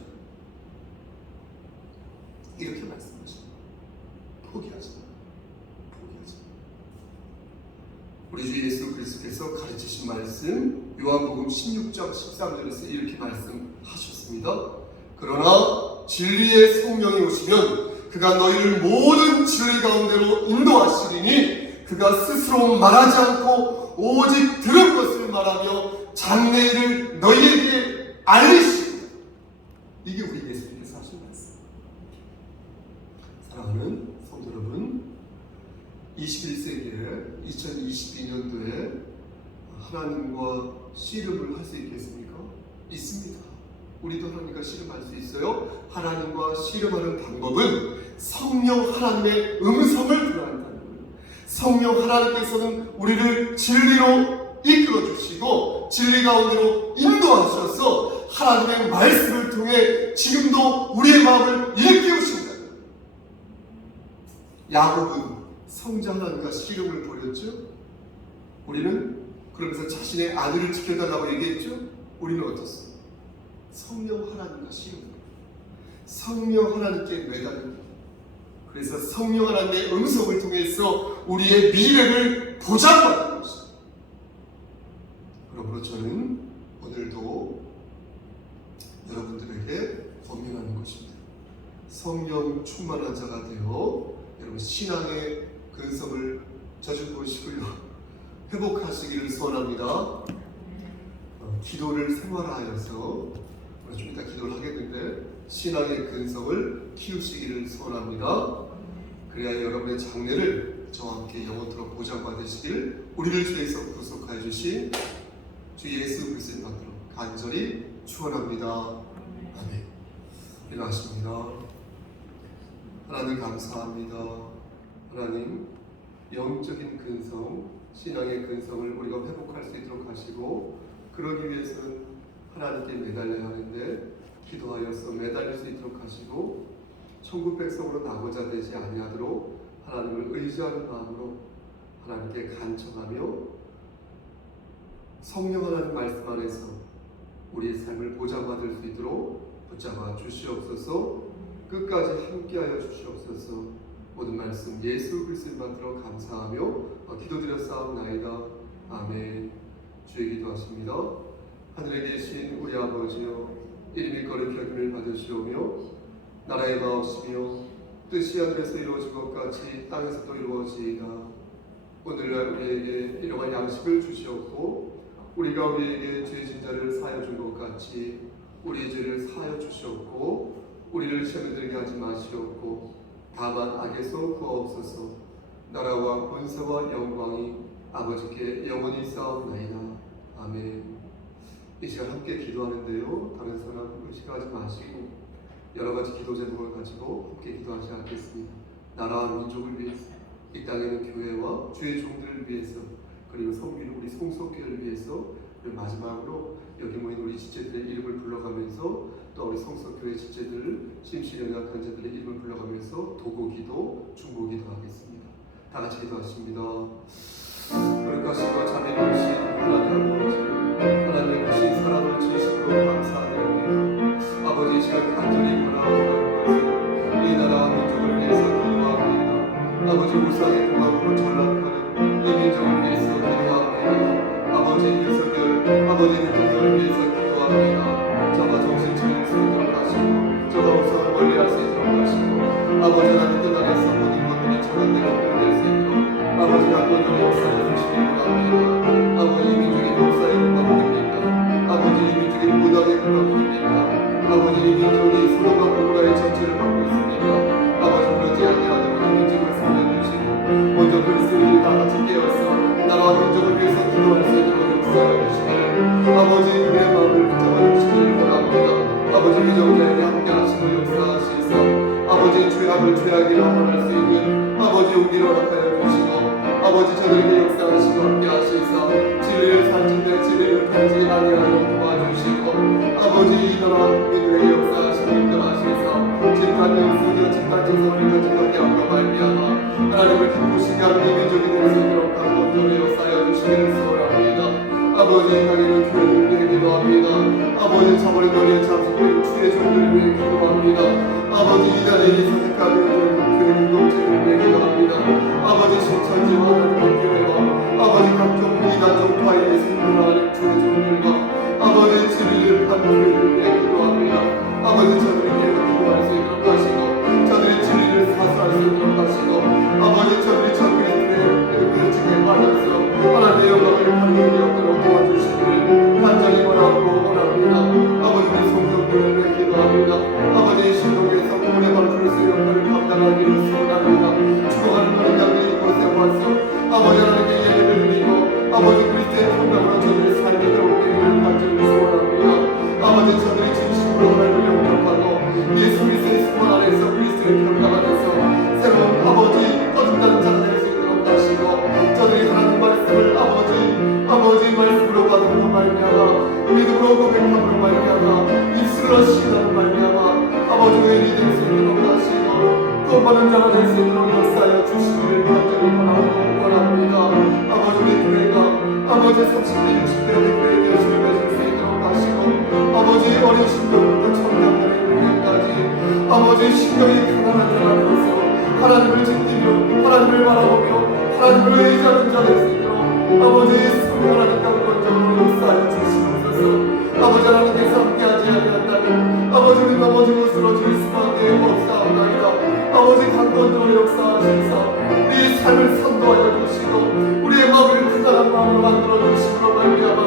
이렇게 말씀하십니다. 포기하지 마. 우리 주 예수 그리스도께서 가르치신 말씀 요한복음 16장 13절에서 이렇게 말씀하셨습니다. 그러나 진리의 성령이 오시면 그가 너희를 모든 진리 가운데로 인도하시리니 그가 스스로 말하지 않고 오직 들은 것을 말하며 장래일을 너희에게 알리시리니. 이게 우리 예수님께서 하신 말씀. 사랑하는 성도 여러분, 21세기에 2022년도에 하나님과 씨름을 할 수 있겠습니까? 있습니다. 우리도 하나님과 씨름할 수 있어요. 하나님과 씨름하는 방법은 성령 하나님의 음성을 들어야 한다는 거예요. 성령 하나님께서는 우리를 진리로 이끌어 주시고 진리 가운데로 인도하셔서 하나님의 말씀을 통해 지금도 우리의 마음을 일깨우신다. 야곱은 성자 하나님과 씨름을 벌였죠. 우리는 그러면서 자신의 아들을 지켜달라고 얘기했죠. 우리는 어떻습니까? 성령 하나님과 씨름, 성령 하나님께 매달립니다. 그래서 성령 하나님의 음성을 통해서 우리의 미래를 보장받는 것입니다. 그러므로 저는 오늘도 여러분들에게 권면하는 것입니다. 성령 충만한 자가 되어 여러분 신앙의 근성을 저주보시고요 회복하시기를 소원합니다. 기도를 생활하여서 좀 이따 기도를 하겠는데 신앙의 근성을 키우시기를 소원합니다. 그래야 여러분의 장래를 저와 함께 영원토록 보장받으시길 우리를 주에서 구속하여 주신 주 예수 그리스도의 받들어 간절히 축원합니다. 아멘. 일어나십니다. 하나님 감사합니다. 하나님 영적인 근성, 신앙의 근성을 우리가 회복할 수 있도록 하시고 그러기 위해서는 하나님께 매달려야 하는데 기도하여서 매달릴 수 있도록 하시고 천국 백성으로 나고자 되지 아니하도록 하나님을 의지하는 마음으로 하나님께 간청하며 성령 하나님 말씀 안에서 우리의 삶을 보장받을 수 있도록 붙잡아 주시옵소서. 끝까지 함께하여 주시옵소서. 모든 말씀 예수 그리스도만 들어 감사하며 기도드렸사옵나이다. 아멘. 주의 기도하십니다. 하늘에 계신 우리 아버지여, 이름이 거룩히 여김을 받으시오며 나라의 마옵시며 뜻이 하늘에서 이루어진 것 같이 땅에서도 이루어지이다. 오늘날 우리에게 일용할 양식을 주시옵고 우리가 우리에게 죄진 자를 사하여 준 것 같이 우리의 죄를 사하여 주시옵고 우리를 시험에 들게 하지 마시옵고 다만 악에서 구하옵소서. 나라와 권세와 영광이 아버지께 영원히 있사옵나이다. 아멘. 이 시간 함께 기도하는데요, 다른 사람 의식하지 마시고 여러 가지 기도 제목을 가지고 함께 기도하지 않겠습니다. 나라와 민족을 위해서, 이 땅에는 교회와 주의 종들을 위해서, 그리고 섬기는 우리 성소교회를 위해서, 그리고 마지막으로 여기 모인 우리 지체들의 이름을 불러가면서 또 우리 성소교회 지체들, 심신의 연약한 자들의 이름을 불러가면서 도구기도, 중보기도 하겠습니다. 다 같이 기도하십니다. 거룩하시고 자비로우신 하나님 아버지, 하나님의 신 사랑을 진심으로 감사드립니다. 아버지, 지금 간절히 원하는 것은 이 나라와 민족을 위해서 기도합니다. 아버지, 우상의 공합으로 전락하는 이 민족을 위해서 기도합니다. 아버지, 윤석열 아버지 대통령을 위해서 기도합니다. 저가 정신 차릴 수 있도록 하시고, 저가 우상을 멀리할 수 있도록 하시고, 아버지 하나님 뜻 안에서 모든 것들이 전환되고 변될 수 있도록 아버지 강권적인 역사를 주시기 원합니다. 아버지, 이 민족이 독사의 국가국입니까? 아버지, 이 민족이 무당의 국가국입니까? 아버지, 이 민족이 소돔과 고모라의 정체를 받고 있습니까? 아버지, 그러지 아니하도록 이 민족을 살려주시고, 먼저 그리스도인들이 다 같이 깨어서 나라와 민족을 위해서 기도할 수 있도록 역사해 주시기를, 아버지, 그의 마음을 붙잡아 주시기를 원합니다. 아버지, 위정자에게 함께 하시고 역사하시사 아버지, 죄악을 죄악이라 말할 수 있는 아버지 용기를 허락하여 주시고, 아버지, 저들에게 역사하시고 함께 하시사 진리를 살진대 진리를 팔지 아니하도록 도와주시고, 아버지, 이 나라 국민들에게 역사하시고 인도하시사 집단 영성이여 집단 정성을 가지고 함으로 말미암아 하나님을 기쁘시게 하는 이 민족이 될 수 있도록 강권적으로 역사하여 주시기를 소원합니다. 아버지, 이 땅에는 교회를 위해 기도합니다. 아버지, 저번에 너희의 잠식된 주의 종들을 위해 기도합니다. 아버지, 이 나라에 선택하게 되는 교회 공동체를 위해 기도합니다. 아버지, 신천지와 하나님의 교회와 아버지 각종 이단적 파이에 생존하는 주의 종들과 아버지, 진리를 판 교회를 위해 기도합니다. 아버지, 저들에게 기도할 수 있도록 하시고, 저들의 진리를 사수할 수 있도록 하시고, 아버지, 저들이 그리스도의 외치게 받아서 하나님의 영광을 받는 일이 없도록 도와주시기를 간절히 원합니다. 아버지, 우리 성도교회를 위해 기도합니다. 아버지, 신동에서 구원의 방주를 수 역할을 감당하기를 소원합니다. 죽어가는 많은 자들이 이곳에 와서 아버지 하나님께 예배를 드리고 아버지 그리스도의 평강으로 저들의 삶이 되기를 간절히 소원합니다. 아버지, 저들이 진심으로 하나님을 영접하고 예수 그리스도의 수원 안에서 그리스도의 평강 안에서 새로운 아버지 거듭나는 자가 될 수 있도록 하시고, 저들이 하나님 말씀을 아버지 말씀으로 받음으로 말미암아 믿음으로 고백함으로 말미암아 입술로 시인함으로 말미암아 아버지 의인이 될 수 있도록 하시고 구원받는 자가 될 수 있도록 역사하여 주시기를 간절히 원합니다. 아버지, 우리 교회가 아버지 30대 60대 교회의 열심을 맺을 수 있도록 하시고, 아버지 어린 신부부터 청년들의 교회까지 아버지 신경이 가난한 자가 되어서 하나님을 지키며 하나님을 바라보며 하나님을 의지하는 자 될 수 있도록 아버지 하나님 강권적으로 역사하여 주시옵소서. 아버지, 하나님께서 함께하지 아니한다면 아버지, 우리 나머지 곳으로 질 수밖에 없사옵나이다. 아버지, 강권적으로 역사하시사 우리의 삶을 선도하여 주시고 우리의 마음을 크다란 마음으로 만들어 주시므로 말미암아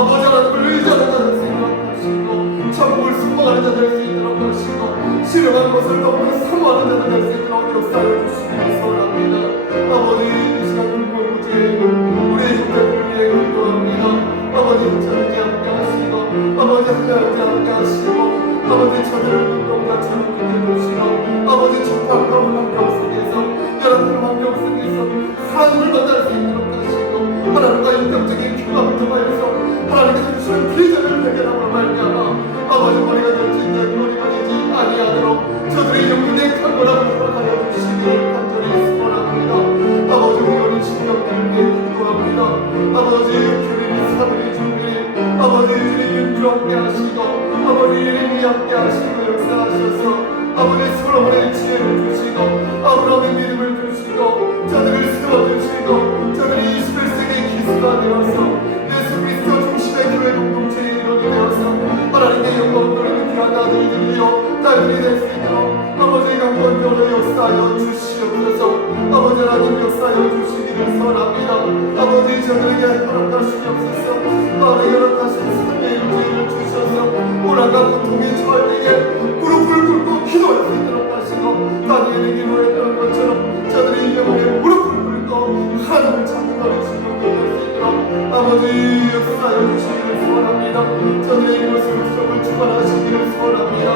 아버지, 하나님을 의지하는 자 될 수 있도록 하시고 천국을 순복하는 자 될 수 있도록 하시고 신령한 것을 더욱더 사모하는 자 될 수 있도록 역사하여 주시기를 소원합니다. 아버지, 이 시간 무궁무진에 있는 우리의 종들을 위해 기도합니다. 아버지, 저들에게 함께 하시고 아버지, 하나님께 함께 하시고 아버지, 저들을 눈동자처럼 지켜주시고 아버지, 척박한 환경 속에서 여러분 환경 속에서 하나님을 만날 수 있도록 하시고 하나님과 인격적인 교감을 통하여서 하나님께서 주시는 비전을 발견함으로 말미암아 아버지, 머리가 될지 머리가 되지 아니하도록 저들의 영혼의 강건함을 허락하여 주시기를 간절히 소원합니다. 아버지, 우리 어린 신령들을 위해 기도합니다. 아버지, 교리를 사랑해 주니 아버지, 주님 함께 하시고 아버지, 이름이 함께 하시고 역사하셔서 아버지, 솔로몬의 지혜를 주시고 아브라함의 믿음을 주시고 저들을 세워주시고 저들이 21세기의 기수가 되어서 예수 그리스도 중심의 교회 공동체의 일원이 되어서 하나님의 영광 돌리는 귀한 아들들이요 딸들이 될 수 있도록 아버지, 강권적으로 역사하여 주시옵소서. 아버지, 하나님 역사하여 주시기를 소원합니다. 아버지, 저들에게 허락하시옵소서. 아버지, 허락하신 삶의 유지를 주셔서 고난과 고통에 처할 때에 무릎을 꿇고 기도할 수 있도록 하시고 다니엘이 기도했던 것처럼 저들이 영혼에 무릎을 꿇고 하나님을 찾는 것을 지켜볼 수 있도록 아버지, 역사하여 주시기를 소원합니다. 저들의 이곳을 수업을 주관하시기를 소원합니다.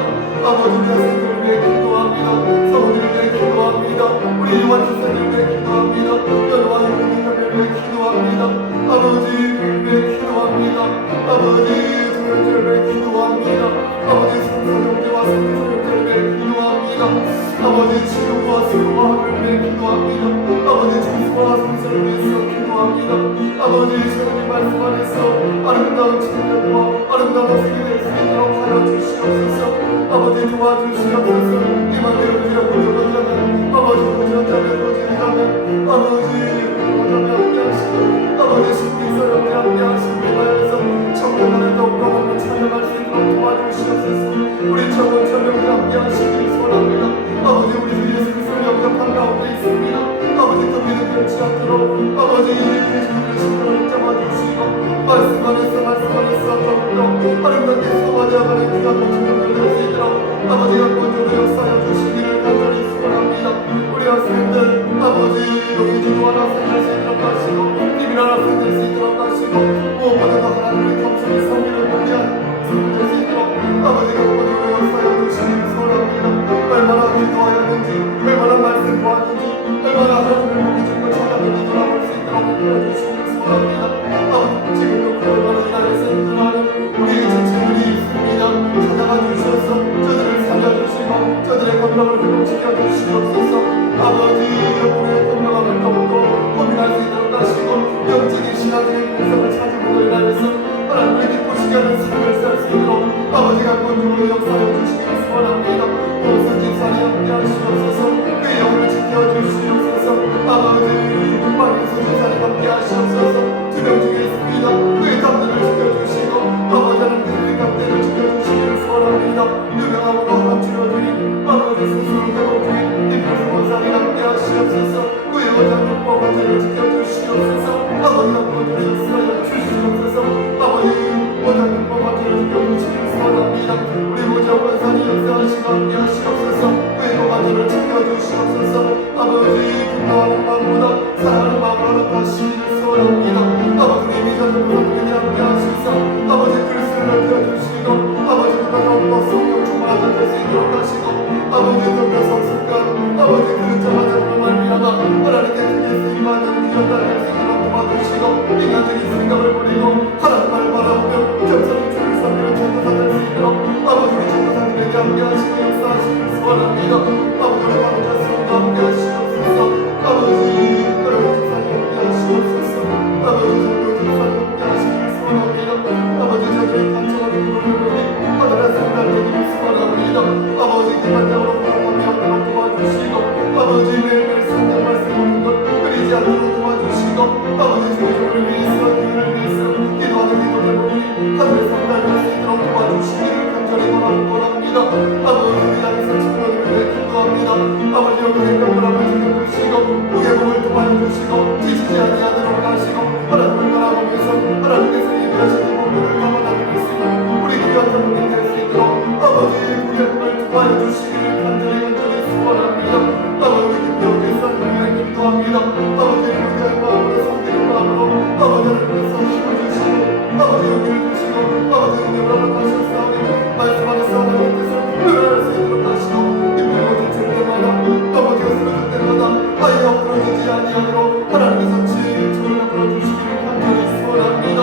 아버지, 우리 학생들을 위해 기도합니다. 성도들을 위해 기도합니다. 우리 요한 선생님을 위해 기도합니다. 기도합니다. 아버지 중수와 성사를 위해서 기도합니다. 아버지 주님 말씀 안에서 아름다운 청년과 아름다운 세계를 살도록 하여 주시옵소서. 아버지 도와주시옵소서. 이만 내어주시고 부족하다면 아버지 부족하다면 부족하다면 아버지 부족하다면 함께하시고 아버지 신비스럽게 함께하시고 말해서 청년들의 동감함을 찾아갈 수 있도록 도와주시옵소서. 우리 청년 청년과 함께하시길 소원합니다. 아버지 우리 주 예수 그리스도의 영접한 가운데 있습니다. 아버지 그 믿음 변치 않도록 아버지 이 예수님의 신령을 잡아주시고 말씀 안에서 더욱더 아름답게 소화되어가는 기가 모습을 낼수 있도록 아버지가 먼저 역사하여 주시기를 간절히 소원합니다. 우리 학생들 아버지 여기 기도 하나 생길 수 있도록 하시고 비밀 하나 생길 수 있도록 하시고 무엇보다도 하나님의 겸손의 성의를 공개하는 모습을 낼수 있도록 아버지가 먼저 역사하여 주시기를 소원합니다. 얼마나 기도하였는지 얼마나 말씀 보았는지 얼마나 하나님을 보기 주고 찾아보고 돌아볼 수 있도록 해주시기를 소원합니다. 아버지 지금도 그 얼마나 나에서 힘들어하는 우리의 지체들이 있습니다. 찾아가 주셔서 저들을 살려주시고 저들의 건강을 회복시켜 주시옵소서. 아버지 영혼의 건강함을 더욱더 고민할 수 있도록 하시고 영적인 신앙적인 공성을 찾으므로 인하여서 하나님을 기쁘시게 하는 삶을 살 수 있도록 아버지가 본중으로 역사해 주시기를 소원합니다. 모든 집사님 함께 하시옵소서. 그의 영혼을 지켜주시옵소서. 아버지 박인수 집사님 함께 하시옵소서. 두 명 중에 있습니다. 그의 감들을 지켜주시고 아버지 하나님 그의 감들을 지켜주시기를 소원합니다. 유명함으로 함치료 중인 아버지 스스로 회복 중인 김필수 원사님 함께 하시옵소서. 그의 원장님과 관계를 지켜주시옵소서. 아버지가 그들을 역사하여 주시옵소서. 아버지 원장님과 관계를 지켜주시기를 소원합니다. 우리 원장 원사님 역사하시고 함께 하시옵소서. 그의 관계를 지켜주시옵소서. 아버지 분노하는 마음보다 사랑하는 마음으로 다시기를 소원합니다. 아버지 미자적으로 그에게 함께 하시사 아버지 그리스도를 넓혀주시고 아버지 그가 더욱더 성령 충만한 자 될 수 있도록 하시고 아버지 더욱더 성숙한 아버지 그 자마자로 말미암아 하나님께 크게 쓰임받는 귀한 될수 있도록 도와주시고 인간적인 생각을 버리고 하나님을 바라보며 겸손히 주를 섬기는 전도사 될 수 있도록 아버지 우리 전도사님에게 함께 하시고 역사하시길 소원합니다. 아버지 우리 방자스럽고 함께 하시옵소서. 아버지 여러분 집사님 함께 하시옵소서. 아버지 전도 집사님 함께 하시길 소원합니다. 아버지 저들의 간절하게 부르는 하늘의 생각 되기를 소원합니다. 아버지 기반적으로 부족함이 없도록 도와주시고 아버지 매일매일 성경 말씀 보는 것 끊이지 않도록 도와주시고 아버지 주의 종을 위해서 교회를 위해서 기도하는 기도를 보니 하늘의 성당을 수 있도록 도와주시기를 간절히 원합니다. 아버지 우리 안에서 친구들을 위해 기도합니다. 아버지 영혼의 평안함을 지켜주시고 무게복을 도와주시고 지치지 아니하도록 하시고 하나님을 바라보면서 하나님께서 예비하신 몸들을 감안하는 수 있는 우리 귀한 자손이 될 수 있도록 아버지의 무게복을 도와여 주시기를 간절히 소원합니다. 아버지 김병기 선생님을 기도합니다. 아버지 무대한 마음으로 섬기는 마음으로 아버지 하나님께서 힘을 주시고 아버지 용기를 주시고 아버지 은혜를 허락하셨사오니 말씀 안에서 하나님께서 은혜를 수 있도록 하시고 힘들고 지칠 때마다 아버지가 쓰러질 때마다 아예 엎드러지지 아니하도록 하나님께서 지혜의 주를 베풀어 주시기를 간절히 소원합니다.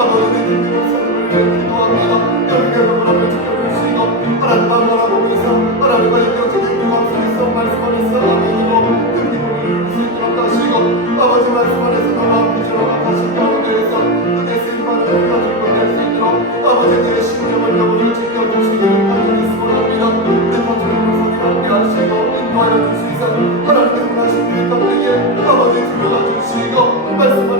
아버지 김병기 선생님을 위해 기도합니다. 여기에 건강을 지켜주시고 하나님만 바라보면서 하나님과 인격적인 교감 속에서 말씀 안에서 아멘으로 큰 기쁨을 누릴 수 있도록 하시고 아버지 말씀 안에서 마음 비전을 하신 가운데에서 크게 쓰임받는 평안을 보낼 수 있도록 아버지 내 심령을 영혼을 지켜주시기를 간절히 소원합니다. 우리 파트너를 손이 함께 하시고 인도하여 주시사 하나님의 원하신 길 가운데에 아버지 들어가 주시고 말씀